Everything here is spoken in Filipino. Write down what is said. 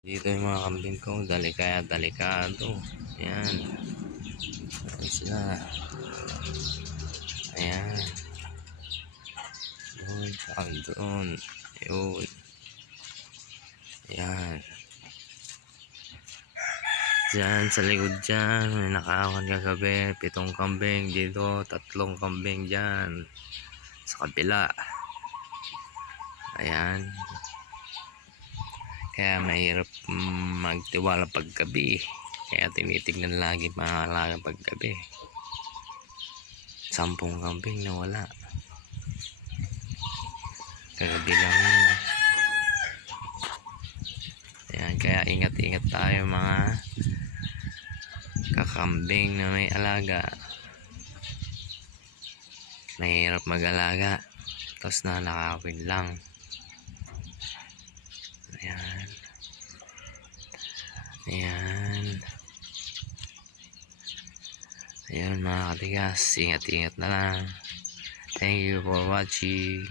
Dito yung mga kambing ko, delikado. Ayan. Ayan sila. Ayan. Doon, saan doon. Ayun. Ayan. Diyan, sa likod dyan, may nakawan kagabi. 7 kambing dito, 3 kambing dyan. Sa kabila. Ayan. Kaya mahirap magtiwala paggabi. Kaya tinitignan lagi mga alaga paggabi. 10 kambing na wala. Kagabi lang yun. Ayan, kaya ingat-ingat tayo mga kakambing na may alaga. Mahirap mag-alaga. Tapos nakakawin lang. Ayan. Ayan. Ayan mga katigas. Ingat-ingat na lang. Thank you for watching.